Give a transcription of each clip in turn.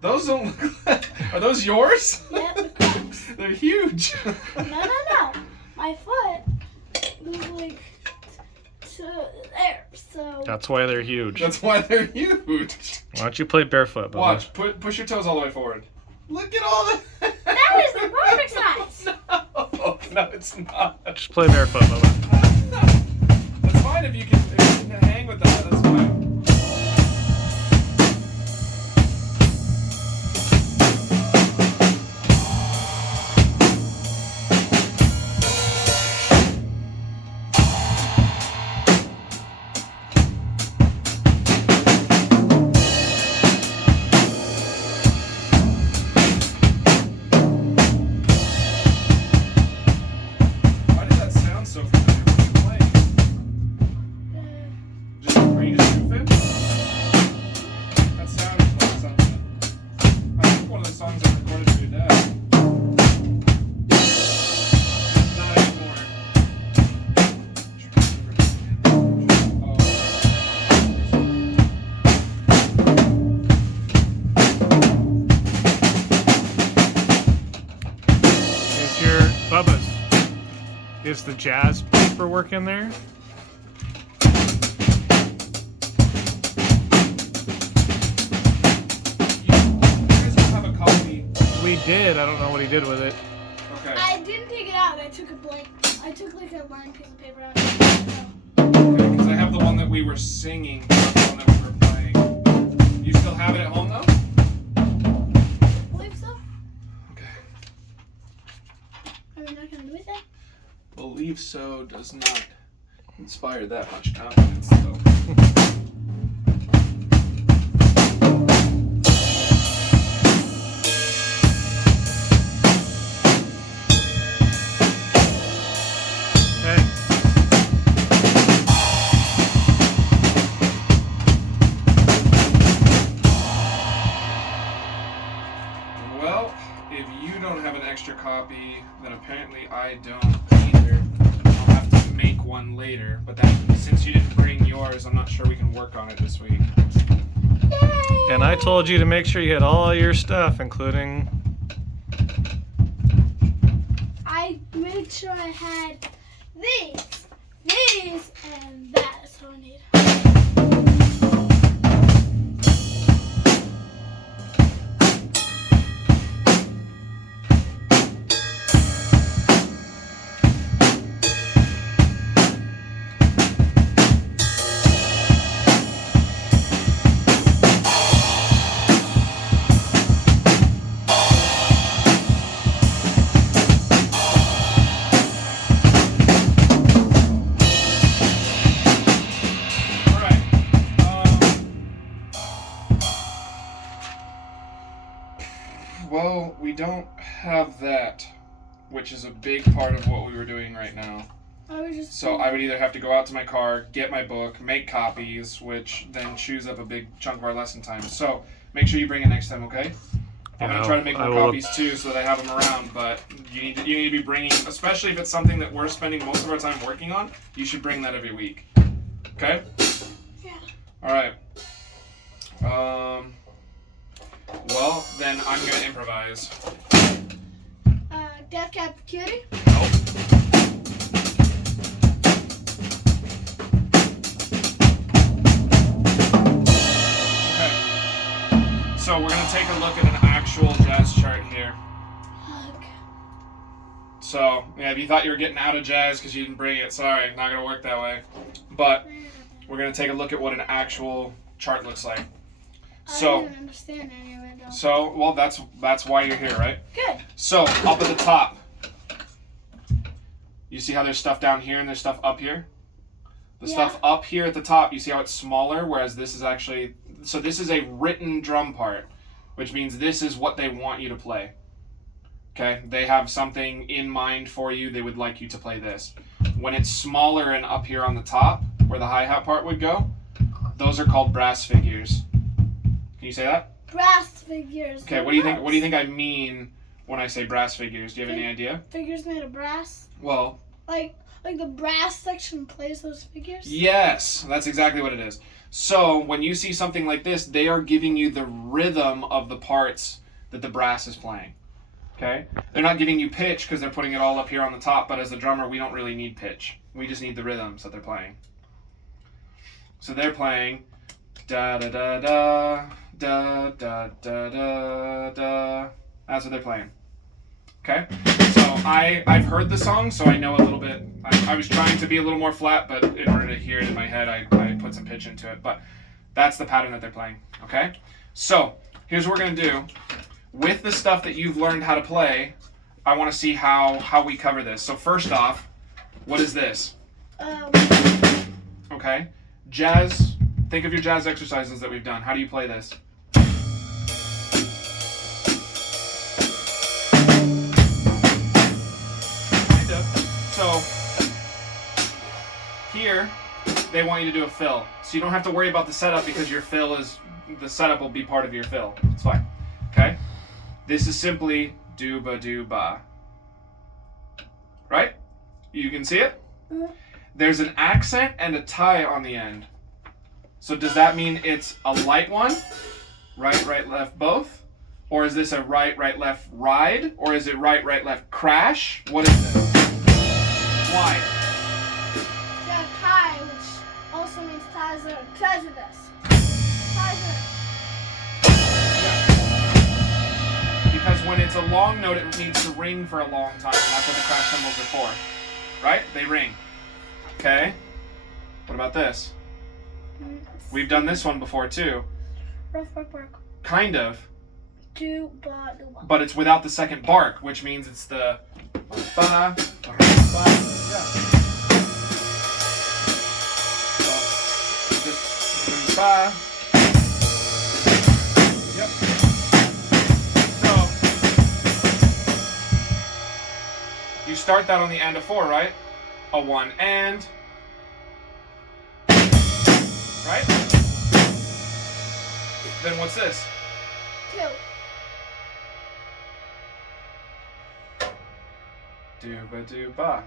Those don't look like... Are those yours? Yeah, the Crocs. They're huge. No. My foot was like to there, so. That's why they're huge. That's why they're huge. Why don't you play barefoot, Bubba? Watch. Push your toes all the way forward. Look at all the... That is the perfect size. No, it's not. Just play barefoot, Bubba. That's fine if you can hang with that. That's fine. Why did that sound so familiar when you played? Were you just goofing? That sounded like something. I think one of the songs I recorded for your dad. Not anymore. Is your Bubba's? Is the jazz paperwork in there? You guys don't have a copy. We did. I don't know what he did with it. Okay. I didn't take it out. I took like a lined piece of paper out. Okay, because I have the one that we were singing, not the one that we were playing. You still have it at home though? I believe so. Okay. Are we not gonna do it then? Believe so does not inspire that much confidence though. Okay. Well, if you don't have an extra copy, then apparently I don't either. I'll have to make one later, but that, since you didn't bring yours, I'm not sure we can work on it this week. Yay! And I told you to make sure you had all your stuff, including. I made sure I had these, and that. That's all I need. All right. Well, we don't have that, which is a big part of what we were doing right now. I was just. So I would either have to go out to my car, get my book, make copies, which then chews up a big chunk of our lesson time. So make sure you bring it next time, okay? I'm gonna try to make I more will- copies too, so that I have them around. But you need to be bringing, especially if it's something that we're spending most of our time working on. You should bring that every week. Okay? Yeah. All right. Well, then I'm gonna improvise. Death Cab for Cutie. Nope. Okay. So we're gonna take a look at an actual jazz chart here. Fuck. So yeah, if you thought you were getting out of jazz because you didn't bring it, sorry, not gonna work that way. But we're gonna take a look at what an actual chart looks like. I So, didn't understand any of it though. well, that's why you're here, right? Good. So up at the top, you see how there's stuff down here and there's stuff up here? The Yeah. stuff up here at the top, you see how it's smaller, whereas this is actually, so this is a written drum part, which means this is what they want you to play. Okay? They have something in mind for you, they would like you to play this. When it's smaller and up here on the top, where the hi-hat part would go, those are called brass figures. Can you say that? Brass figures. Okay, what do you think I mean when I say brass figures? Do you have any idea? Figures made of brass. Well, Like the brass section plays those figures. yes, that's exactly what it is. So when you see something like this, they are giving you the rhythm of the parts that the brass is playing. Okay? They're not giving you pitch because they're putting it all up here on the top, but as a drummer, we don't really need pitch. We just need the rhythms that they're playing. So they're playing da da da da da da da da da. That's what they're playing. Okay? So I've heard the song, so I know a little bit. I was trying to be a little more flat, but in order to hear it in my head, I put some pitch into it. But that's the pattern that they're playing. Okay? So here's what we're going to do. With the stuff that you've learned how to play, I want to see how we cover this. So first off, what is this? Okay? Jazz. Think of your jazz exercises that we've done. How do you play this? Kind of. So here, they want you to do a fill. So you don't have to worry about the setup because your fill is, the setup will be part of your fill. It's fine. Okay? This is simply do-ba-do-ba. Right? You can see it? Mm-hmm. There's an accent and a tie on the end. So does that mean it's a light one? Right, right, left, both? Or is this a right, right, left, ride? Or is it right, right, left, crash? What is this? Why? Yeah, tie, which also means ties are prejudice. Ties Because when it's a long note, it needs to ring for a long time. And that's what the crash cymbals are for. Right? They ring. Okay? What about this? We've done this one before too. Rough bark. Kind of. Do ba do ba. But it's without the second bark, which means it's the ba, ba, yeah. So, just ba. Yep. So you start that on the end of 4, right? A 1 and. Right? Then what's this? 2. Do-ba-do-ba.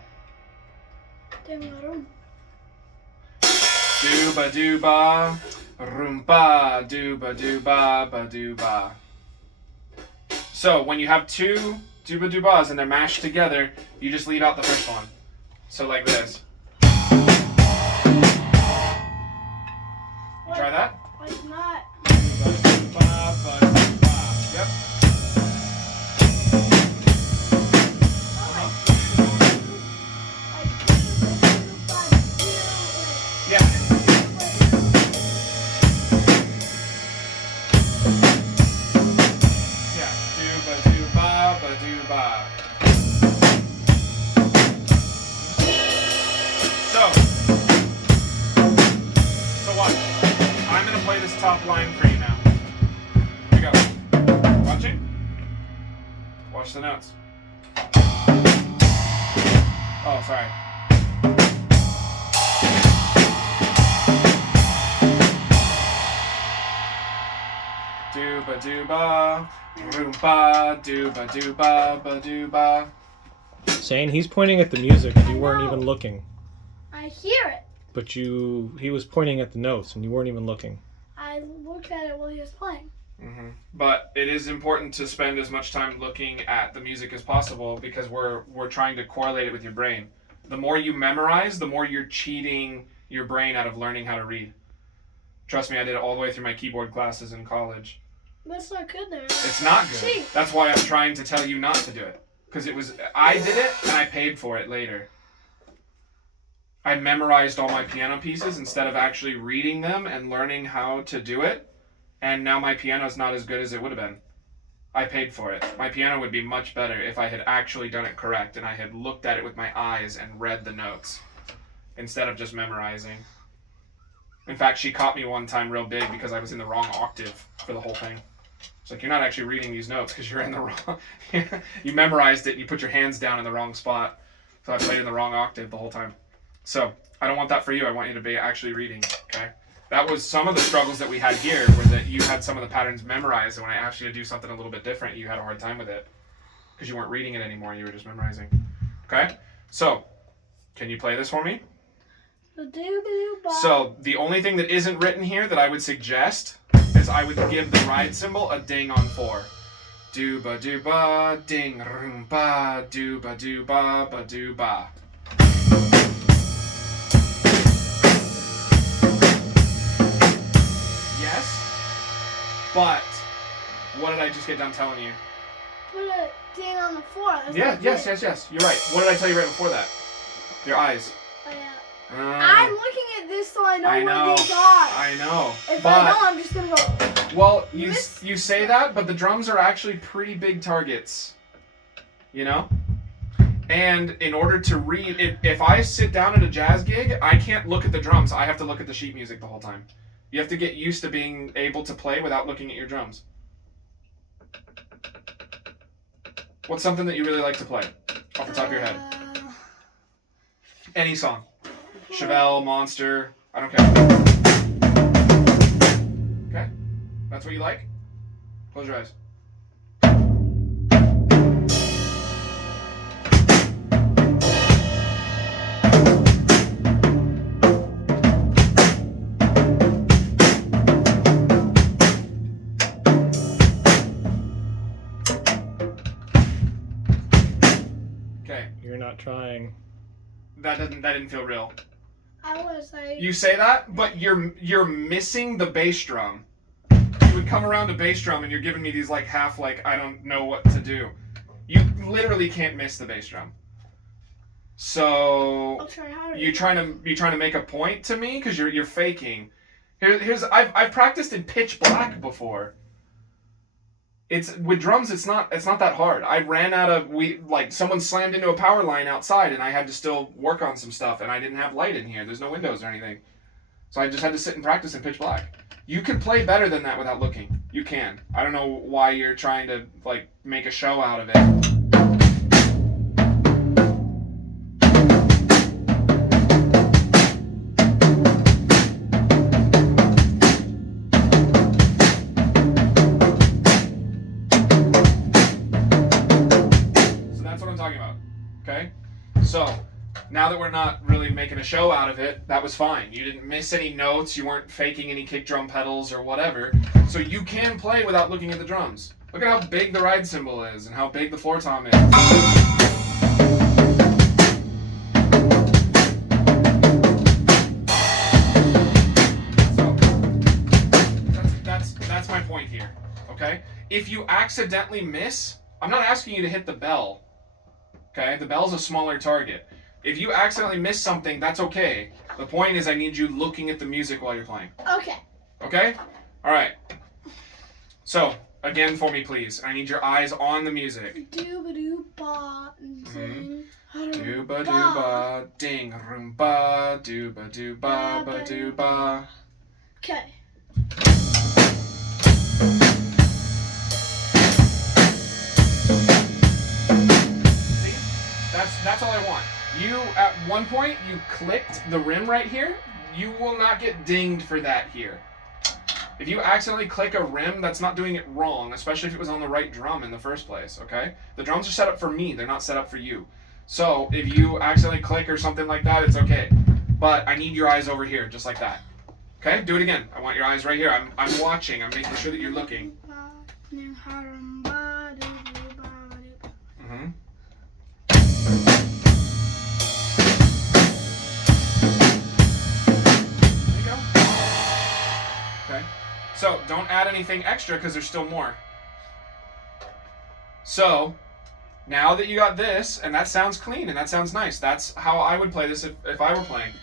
Ding-a-dum. Do-ba-do-ba. Room-ba. Do-ba-do-ba. Ba-do-ba. So when you have 2 do-ba-do-bas and they're mashed together, you just leave out the first one. So like this. You try that? Like not. Ba-do-ba, ba-do-ba. Yep. Yeah. Yeah. Do-ba-do-ba, ba-do-ba. So watch. I'm gonna play this top line for you now. Here we go. Watching? Watch the notes. Oh, sorry. Do-ba-do-ba, room-ba, do-ba-do-ba, ba-do-ba. Saying he's pointing at the music and you weren't even looking. I hear it. But he was pointing at the notes and you weren't even looking. I looked at it while he was playing. Mm-hmm. But it is important to spend as much time looking at the music as possible because we're trying to correlate it with your brain. The more you memorize, the more you're cheating your brain out of learning how to read. Trust me, I did it all the way through my keyboard classes in college. That's not good there. It's not good. Cheat. That's why I'm trying to tell you not to do it. Because I did it and I paid for it later. I memorized all my piano pieces instead of actually reading them and learning how to do it. And now my piano's not as good as it would have been. I paid for it. My piano would be much better if I had actually done it correct and I had looked at it with my eyes and read the notes instead of just memorizing. In fact, she caught me one time real big because I was in the wrong octave for the whole thing. She's like, you're not actually reading these notes because you're in the wrong... You memorized it and you put your hands down in the wrong spot. So I played in the wrong octave the whole time. So I don't want that for you. I want you to be actually reading, okay? That was some of the struggles that we had here, were that you had some of the patterns memorized, and when I asked you to do something a little bit different, you had a hard time with it because you weren't reading it anymore. You were just memorizing. Okay? So, can you play this for me? So the only thing that isn't written here that I would suggest is I would give the ride cymbal a ding on 4. Do-ba do-ba, ding rum ba, do-ba do-ba, ba do-ba. Yes, but what did I just get done telling you? Put a ding on the 4. That's Yeah, not yes, good. yes, yes. You're right. What did I tell you right before that? Your eyes. Oh, yeah. Uh, I'm looking at this so I know I where know. these are. I know. If I know, I'm just gonna go. Well, Miss- you say that, but the drums are actually pretty big targets. You know? And in order to read, if I sit down at a jazz gig, I can't look at the drums. I have to look at the sheet music the whole time. You have to get used to being able to play without looking at your drums. What's something that you really like to play off the top of your head? Any song. Chevelle, Monster, I don't care. Okay? That's what you like? Close your eyes. Okay, You're not trying. that didn't feel real. I was like. You say that, but you're missing the bass drum. You would come around to bass drum and you're giving me these like half like I don't know what to do. You literally can't miss the bass drum. So I'll try harder. you trying to make a point to me because you're faking. Here's I've practiced in pitch black before. It's with drums. It's not that hard. I ran out of someone slammed into a power line outside, and I had to still work on some stuff, and I didn't have light in here. There's no windows or anything, so I just had to sit and practice in pitch black. You can play better than that without looking. You can. I don't know why you're trying to make a show out of it. Okay? So, now that we're not really making a show out of it, that was fine. You didn't miss any notes, you weren't faking any kick drum pedals or whatever. So you can play without looking at the drums. Look at how big the ride cymbal is and how big the floor tom is. So, that's my point here, okay? If you accidentally miss, I'm not asking you to hit the bell. Okay, the bell's a smaller target. If you accidentally miss something, that's okay. The point is I need you looking at the music while you're playing. Okay. Okay? Alright. So, again for me, please. I need your eyes on the music. Dooba-doo-ba, ding, Dooba-dooba, ding, room-ba, dooba-dooba, ba-dooba. Okay. That's all I want. You, at one point, you clicked the rim right here. You will not get dinged for that here. If you accidentally click a rim, that's not doing it wrong, especially if it was on the right drum in the first place, okay? The drums are set up for me. They're not set up for you. So if you accidentally click or something like that, it's okay. But I need your eyes over here, just like that. Okay? Do it again. I want your eyes right here. I'm watching. I'm making sure that you're looking. Mm-hmm. Okay, so don't add anything extra because there's still more. So now that you got this, and that sounds clean and that sounds nice, that's how I would play this if I were playing.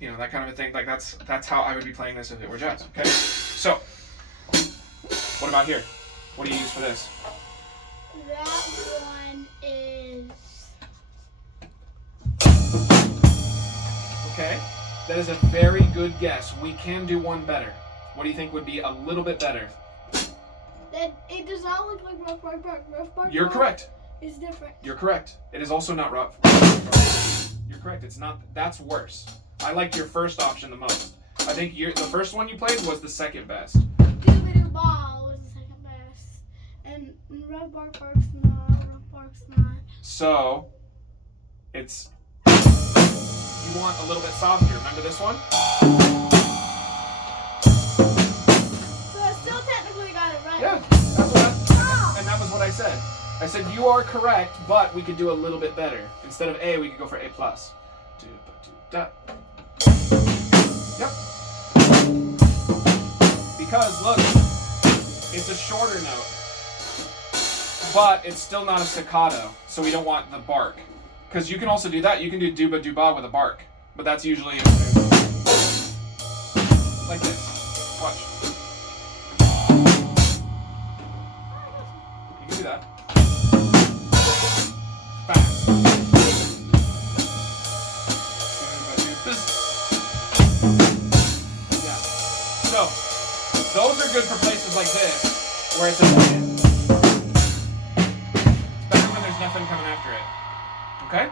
You know, that kind of a thing. Like that's how I would be playing this if it were jazz. Okay, so what about here? What do you use for this? That one is. Okay, that is a very good guess. We can do one better. What do you think would be a little bit better? It does not look like rough bark. You're correct. It's different. You're correct. It is also not rough. You're correct. It's not. That's worse. I like your first option the most. I think the first one you played was the second best. Doobie-doo ball was the second best. And Rough Bark Bark's not. Rough Bark's not. So, it's... You want a little bit softer. Remember this one? So I still technically got it right. Yeah, and that was what I said. I said you are correct, but we could do a little bit better. Instead of A, we could go for A+. Do-ba-do-da. Yep. Because look, it's a shorter note, but it's still not a staccato, so we don't want the bark. Because you can also do that. You can do dooba-dooba with a bark, but that's usually like this. Watch. You can do that. Fast. Yeah. So, those are good for places like this, where it's a band. It's better when there's nothing coming after it. Okay?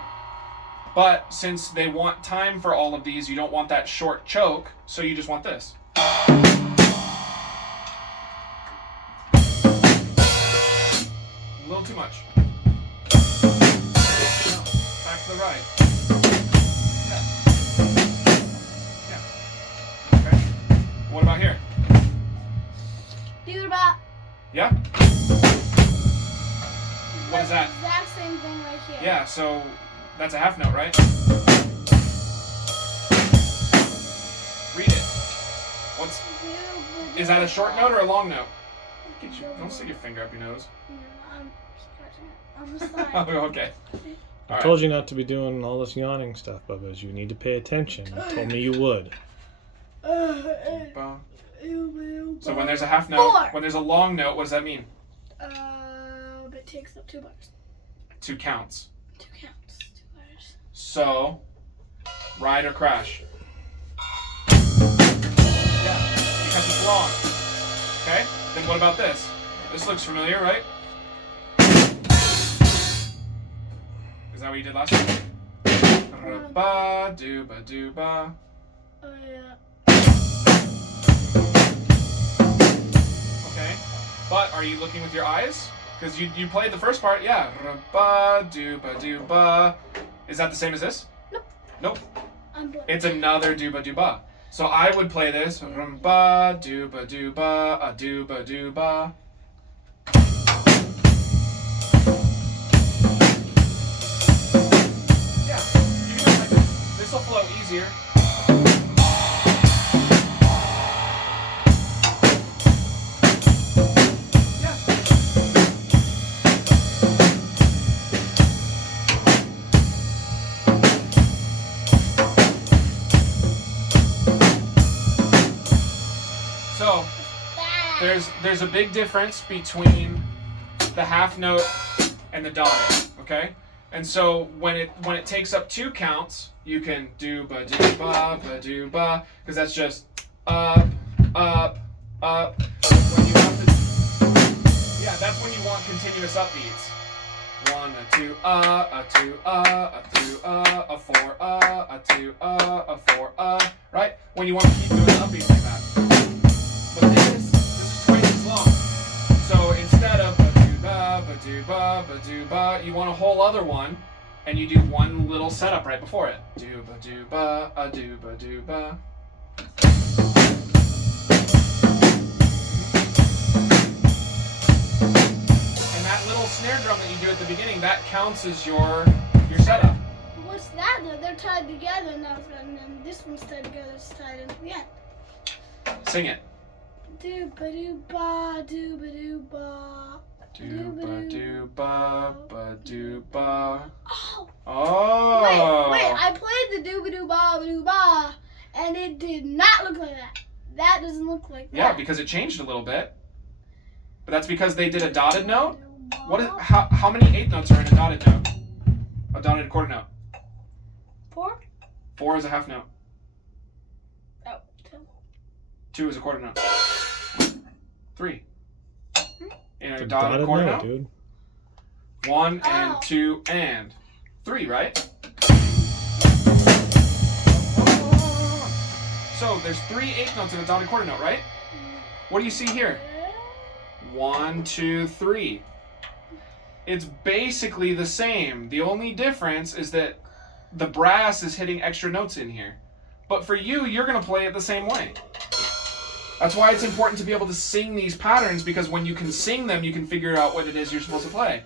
But since they want time for all of these, you don't want that short choke, so you just want this. A little too much. No, back to the right. Yeah. Yeah. Okay. What about here? Doobie-bop. Yeah? What is that? The exact same thing right here. Yeah, so that's a half note, right? Read it. Is that a short note or a long note? Don't stick your finger up your nose. I'm scratching it. I'm just Oh, okay. I told you not to be doing all this yawning stuff, Bubbas. You need to pay attention. You told me you would. So when there's a half note, 4. when there's a long note, what does that mean? It takes up 2 bars. 2 counts. 2 counts. 2 bars. So, ride or crash. Yeah, because it's long. Okay, then what about this? This looks familiar, right? Is that what you did last time? Ba dooba dooba. Oh yeah. Okay, but are you looking with your eyes? Because you played the first part, yeah. Ba dooba dooba. Is that the same as this? Nope. Nope. I'm blind. It's another dooba dooba. So I would play this. Ba dooba dooba, a dooba dooba. Yeah, you can go like this. This will flow easier. Yeah. So there's a big difference between the half note and the dotted, okay? And so when it takes up 2 counts, you can do ba do ba do ba, because that's just up, up, up. When you have to, yeah, that's when you want continuous upbeats. 1, a 2, a 2, a 2, a 4, a 2, a 4, right? When you want to keep doing the upbeats like that. But this is twice as long. So instead of ba-do-ba, ba-do-ba, ba-do-ba, you want a whole other one, and you do one little setup right before it. Do-ba-do-ba, a-do-ba-do-ba. And that little snare drum that you do at the beginning, that counts as your setup. What's that though? They're tied together now, and then this one's tied together. It's tied into the end. Sing it. Dooba-doo-ba, dooba-doo-ba. Do-ba-do-ba, ba-do-ba. Oh! Oh! Wait, I played the dooba-doo-ba-ba-doo-ba, and it did not look like that. That doesn't look like that. Yeah, because it changed a little bit. But that's because they did a dotted note. How many 8th notes are in a dotted note? A dotted quarter note. 4? 4 is a half note. Oh, 2. 2 is a quarter note. 3. In It's a a dotted quarter note. dude. 1 and Oh. 2 and 3, right? So there's 3 eighth notes in a dotted quarter note, right? What do you see here? 1, 2, 3. It's basically the same. The only difference is that the brass is hitting extra notes in here. But for you, you're going to play it the same way. That's why it's important to be able to sing these patterns, because when you can sing them, you can figure out what it is you're supposed to play.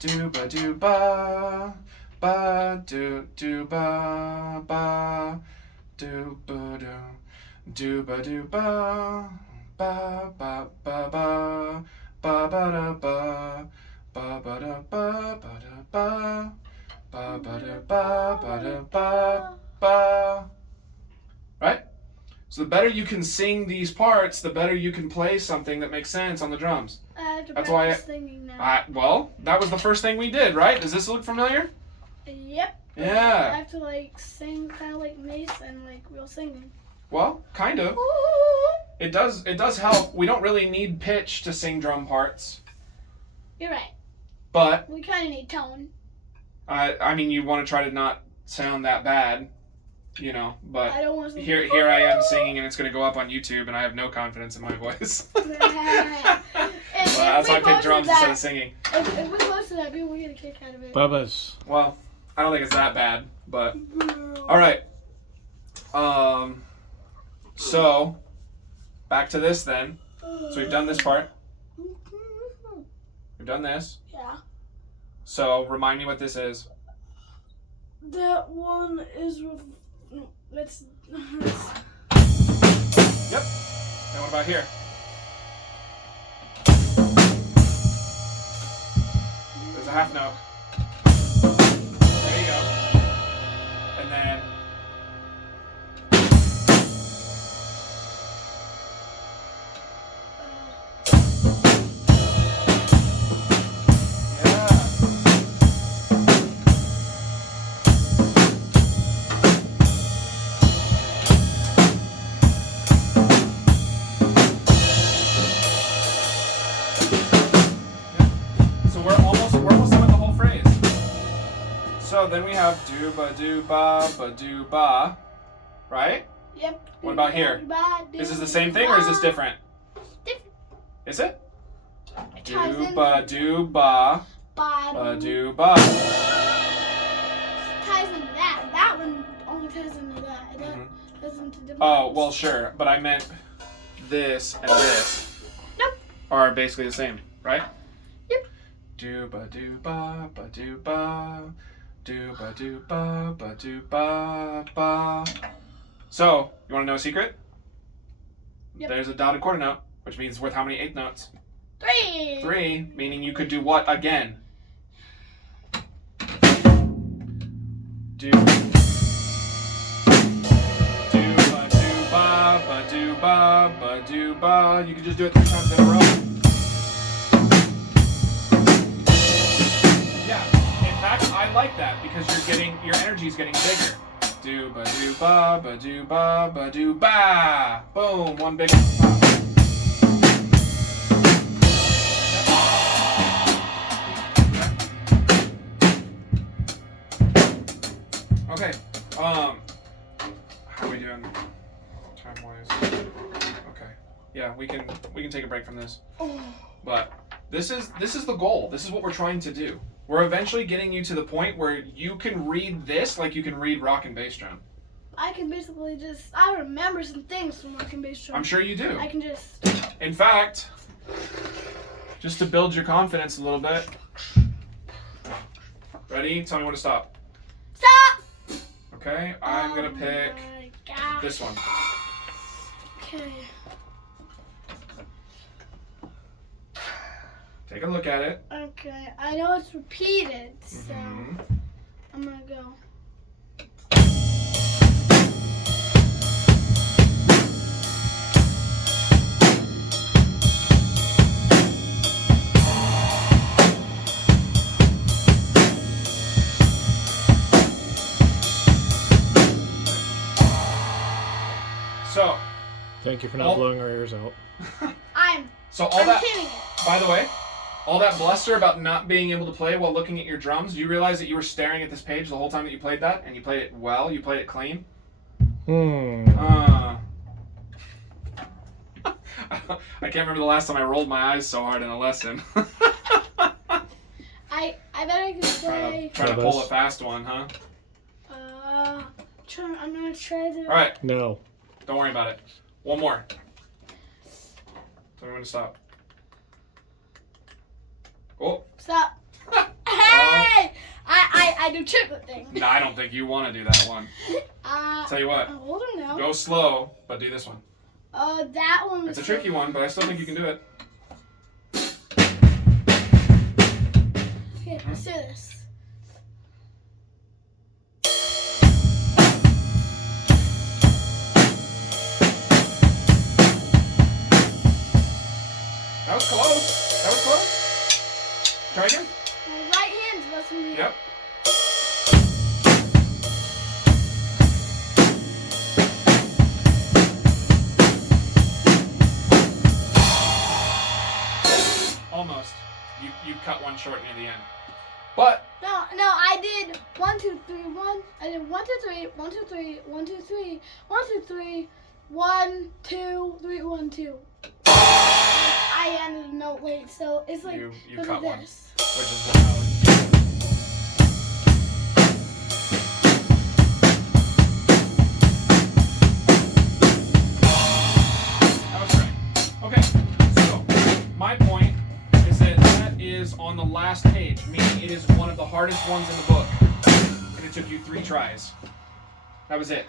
Do ba do ba ba do ba ba do ba do ba do ba ba ba ba ba ba ba da ba ba ba da ba ba da ba ba ba da ba ba da ba ba. Right? So the better you can sing these parts, the better you can play something that makes sense on the drums. I have to That's why practice singing now. Well, that was the first thing we did, right? Does this look familiar? Yep. I Yeah. have to like sing kind of like Mace and like real singing. Well, kind of. It does help. We don't really need pitch to sing drum parts, You're right. but We kind of need tone. I mean, you want to try to not sound that bad, you know, but I don't want to. here I am singing, and it's going to go up on YouTube, and I have no confidence in my voice. If That's we why I picked posted drums that- instead of singing. If we posted that, people would get a kick out of it. Bubba's. Well, I don't think it's that bad, but all right. So back to this then. So we've done this part. We've done this. Yeah. So remind me what this is. That one is. Let's. Yep. And what about here? There's a half note. There you go. And then. Yeah. So we're almost done with the whole phrase. So then we have do ba, right? Yep. What about here? Is this the same thing or is this different? Different. Is it? It ties in- Do ba do ba. Ties into that. That one only ties into that. That Mhm. ties into different. Oh, ones. well, sure, but I meant this and this Nope. are basically the same, right? Yep. Do ba do ba do ba do ba ba. So, you want to know a secret? Yep. There's a dotted quarter note, which means worth how many eighth notes? 3. 3, meaning you could do what again? Do ba do ba. You can just do it 3 times in a row. Yeah. In fact, I like that because your energy is getting bigger. Do ba do ba. Boom, one big top. Okay. How are we doing time wise? Okay. Yeah, we can take a break from this. Oh. But this is the goal. This is what we're trying to do. We're eventually getting you to the point where you can read this like you can read rock and bass drum. I can basically just. I remember some things from Rock and Bass Drum. I'm sure you do. I can just. In fact, just to build your confidence a little bit. Ready? Tell me when to stop. Stop! Okay, I'm gonna pick my gosh. this one. Okay. Take a look at it. Okay. I know it's repeated, so Mhm. I'm gonna go. So, Thank you for not Oh. blowing our ears out. I'm all that. killing it. By the way, all that bluster about not being able to play while looking at your drums. Do you realize that you were staring at this page the whole time that you played that, and you played it well? You played it clean. I can't remember the last time I rolled my eyes so hard in a lesson. I bet I could say. Trying to pull a fast one, huh? I'm gonna try to. All right. No. Don't worry about it. One more. Tell me when to stop. Oh. Stop. Hey! I do triplet thing. No, I don't think you want to do that one. Tell you what. Hold on now. Go slow, but do this one. That one. It's a tricky one, but I still think you can do it. Okay, let's do this. That was close. That was close. Try again. My right hand's supposed to be. Yep. Almost. You cut one short near the end. But No, I did 1, 2, 3, 1. I did 1, 2, 3, 1, 2, 3, 1, 2, 3, 1, 2, 3, 1, 2, 3, 1, 2. I ended a note late, so it's like you look cut at one, this. which is one note. That was right. Okay, so my point is that is on the last page, meaning it is one of the hardest ones in the book, and it took you 3 tries. That was it.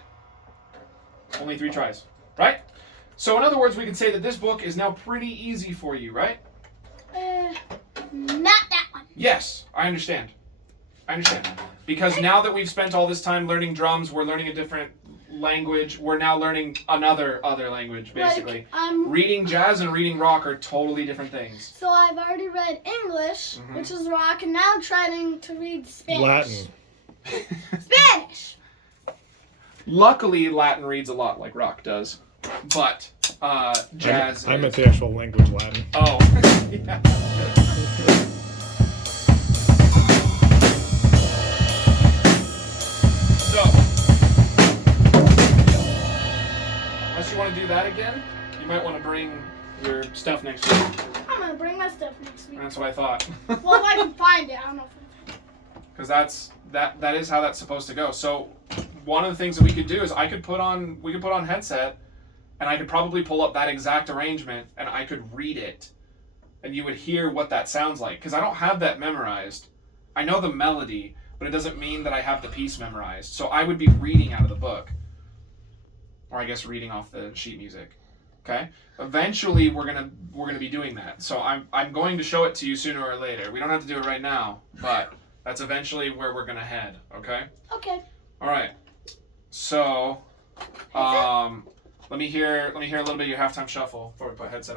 Only 3 tries, right? So in other words, we could say that this book is now pretty easy for you, right? Not that one. Yes, I understand. Because now that we've spent all this time learning drums, we're learning a different language. We're now learning other language, basically. Like, Reading jazz and reading rock are totally different things. So I've already read English, which is rock, and now I'm trying to read Spanish. Latin. Spanish. Luckily, Latin reads a lot like rock does. But jazz I meant the actual language Latin. Oh. Yeah. So, unless you want to do that again, you might want to bring your stuff next week. I'm gonna bring my stuff next week. That's what I thought. Well, if I can find it, I don't know if Because that is how that's supposed to go. So, one of the things that we could do is we could put on headset, and I could probably pull up that exact arrangement, and I could read it, and you would hear what that sounds like. Because I don't have that memorized. I know the melody, but it doesn't mean that I have the piece memorized. So I would be reading out of the book, or I guess reading off the sheet music. Okay. Eventually, we're gonna be doing that. So I'm going to show it to you sooner or later. We don't have to do it right now, but that's eventually where we're gonna head. Okay. Okay. All right. So, let me hear a little bit of your halftime shuffle before we put headset on.